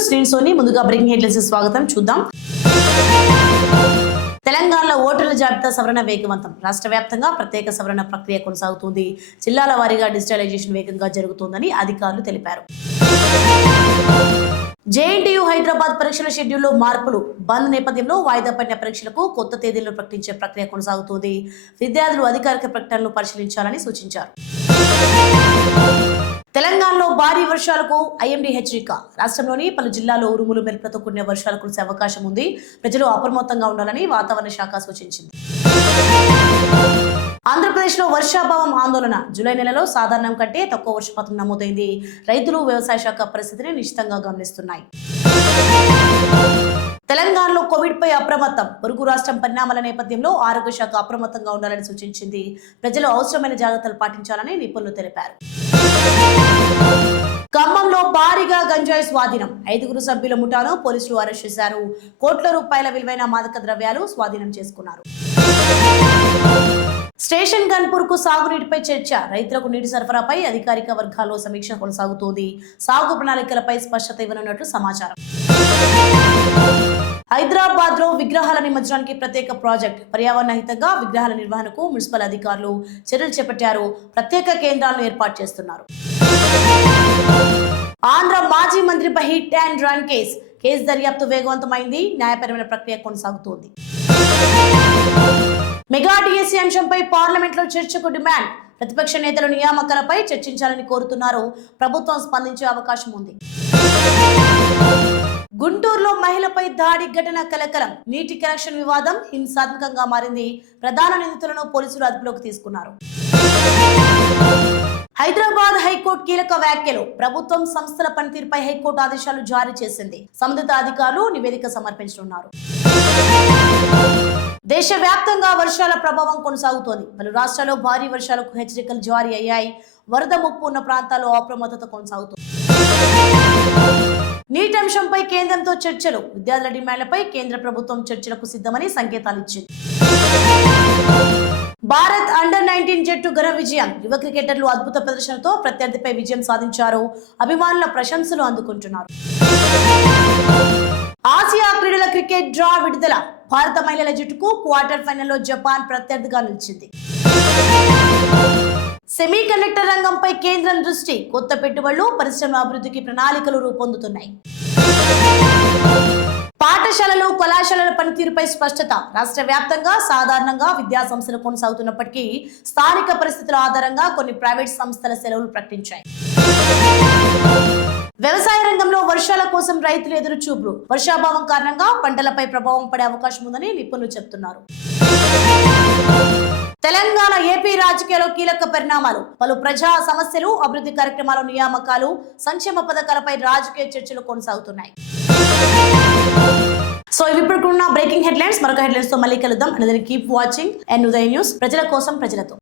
News నేను సోని ముందుగా breaking headlines స్వాగతం చూద్దాం. తెలంగాణలో ఓటర్ల జాబితా సవరణ వేగవంతం. రాష్ట్ర వ్యాప్తంగా ప్రత్యేక సవరణ ప్రక్రియ కొనసాగుతుంది. జిల్లాల వారీగా డిజిటలైజేషన్ వేగంగా జరుగుతోందని అధికారులు తెలిపారు. జేఎన్టీయూ హైదరాబాద్ పరీక్షల షెడ్యూల్లో మార్పులు. బంద్ నేపథ్యంలో వాయిదా పడిన పరీక్షలకు కొత్త తేదీలను ప్రకటించే ప్రక్రియ కొనసాగుతోంది. విద్యార్థులు అధికారిక ప్రకటనలు పరిశీలించాలని సూచించారు. తెలంగాణలో భారీ వర్షాలకు ఐఎండీ హెచ్చరిక. రాష్ట్రంలోని పలు జిల్లాల్లో ఉరుములు మెరుపులతో కూడిన వర్షాలు కురిసే అవకాశం ఉంది. ప్రజలు అప్రమత్తంగా ఉండాలని వాతావరణ శాఖ సూచించింది. ఆంధ్రప్రదేశ్లో వర్షాభావం ఆందోళన. జూలై నెలలో సాధారణం కంటే తక్కువ వర్షపాతం నమోదైంది. రైతులు వ్యవసాయ శాఖ పరిస్థితిని నిశ్చితంగా గమనిస్తున్నాయి. తెలంగాణలో కోవిడ్ పై అప్రమత్తం. పొరుగు రాష్ట్రం పరిణామాల నేపథ్యంలో ఆరోగ్య శాఖ అప్రమత్తంగా ఉండాలని సూచించింది. ప్రజలు అవసరమైన జాగ్రత్తలు పాటించాలని నిపుణులు తెలిపారు. ఖమ్మంలో భారీగా గంజాయి స్వాధీనం. 5 సభ్యుల ముఠాను పోలీసులు అరెస్ట్ చేశారు. కోట్ల రూపాయల విలువైన మాదక ద్రవ్యాలు స్వాధీనం చేసుకున్నారు. స్టేషన్ గన్పూర్ కు సాగునీటిపై చర్చ. రైతులకు నీటి సరఫరాపై అధికారిక వర్గాల్లో సమీక్ష కొనసాగుతోంది. సాగు ప్రణాళికలపై స్పష్టత ఇవ్వనున్నట్లు సమాచారం. హైదరాబాద్ లో విగ్రహాల నిమజ్జనానికి ప్రత్యేక ప్రాజెక్ట్. పర్యావరణ హితంగా విగ్రహాల నిర్వహణకు మున్సిపల్ అధికారులు చర్యలు చేపట్టారు. ప్రత్యేక కేంద్రాలను ఏర్పాటు చేస్తున్నారు. ఆంధ్ర మాజీ మంత్రిపై హిట్ అండ్ రన్ కేసు దర్యాప్తు వేగవంతమైంది. న్యాయపరమైన ప్రక్రియ కొనసాగుతోంది. మెగా డిఎస్సీ అంశంపై పార్లమెంట్ లో చర్చకు డిమాండ్. ప్రతిపక్ష నేతలు నియామకాలపై చర్చించాలని కోరుతున్నారు. ప్రభుత్వం స్పందించే అవకాశం ఉంది. గుంటూరులో మహిళపై దాడి ఘటన కలకలం. నీటి కనెక్షన్ వివాదం హింసాత్మకంగా మారింది. ప్రధాన నిందితులను పోలీసులు అదుపులోకి తీసుకున్నారు. హైదరాబాద్ హైకోర్టు కీలక వ్యాఖ్యలు. ప్రభుత్వం సంస్థల పనితీరుపై హైకోర్టు ఆదేశాలు జారీ చేసింది. సంబంధిత అధికారులు నివేదిక సమర్పించనున్నారు. దేశవ్యాప్తంగా వర్షాల ప్రభావం కొనసాగుతోంది. పలు రాష్ట్రాల్లో భారీ వర్షాలకు హెచ్చరికలు జారీ అయ్యాయి. వరద ముప్పు ఉన్న ప్రాంతాల్లో అప్రమత్తత కొనసాగుతోంది. నీటి అంశంపై కేంద్రంతో చర్చలు. విద్యార్థుల డిమాండ్లపై కేంద్ర ప్రభుత్వం చర్చలకు సిద్ధమని సంకేతాలు ఇచ్చింది. భారత్ అండర్-19 జట్టు ఘన విజయం. యువ క్రికెటర్లు అద్భుత ప్రదర్శనతో ప్రత్యర్థిపై విజయం సాధించారు. అభిమానుల ప్రశంసలు అందుకుంటున్నారు. ఆసియా క్రీడల క్రికెట్ డ్రా విడుదల. భారత మహిళల జట్టుకు క్వార్టర్ ఫైనల్లో జపాన్ ప్రత్యర్థిగా నిలిచింది. సెమీకండక్టర్ రంగంపై కేంద్రం దృష్టి. కొత్త పెట్టుబడులు, పరిశ్రమల అభివృద్ధికి ప్రణాళికలు రూపొందుతున్నాయి. పాఠశాలలు, కళాశాలల పనితీరుపై స్పష్టత. రాష్ట్ర వ్యాప్తంగా సాధారణంగా విద్యా సంస్థలు కొనసాగుతున్నప్పటికీ స్థానిక పరిస్థితుల ఆధారంగా కొన్ని ప్రైవేట్ సంస్థల సెలవులు ప్రకటించాయి. వ్యవసాయ రంగంలో వర్షాల కోసం రైతులు ఎదురు చూపులు. వర్షాభావం కారణంగా పంటలపై ప్రభావం పడే అవకాశం ఉందని నిపుణులు చెబుతున్నారు. తెలంగాణ ఏపీ రాజకీయాల్లో కీలక పరిణామాలు. పలు ప్రజా సమస్యలు, అభివృద్ధి కార్యక్రమాల నియామకాలు, సంక్షేమ పథకాలపై రాజకీయ చర్చలు కొనసాగుతున్నాయి. సో ఇప్పుడున్న బ్రేకింగ్ హెడ్లైన్స్. మరొక హెడ్లైన్స్ తో మళ్ళీ కలుద్దాం. Keep watching and Uday news. ప్రజల కోసం, ప్రజలతో.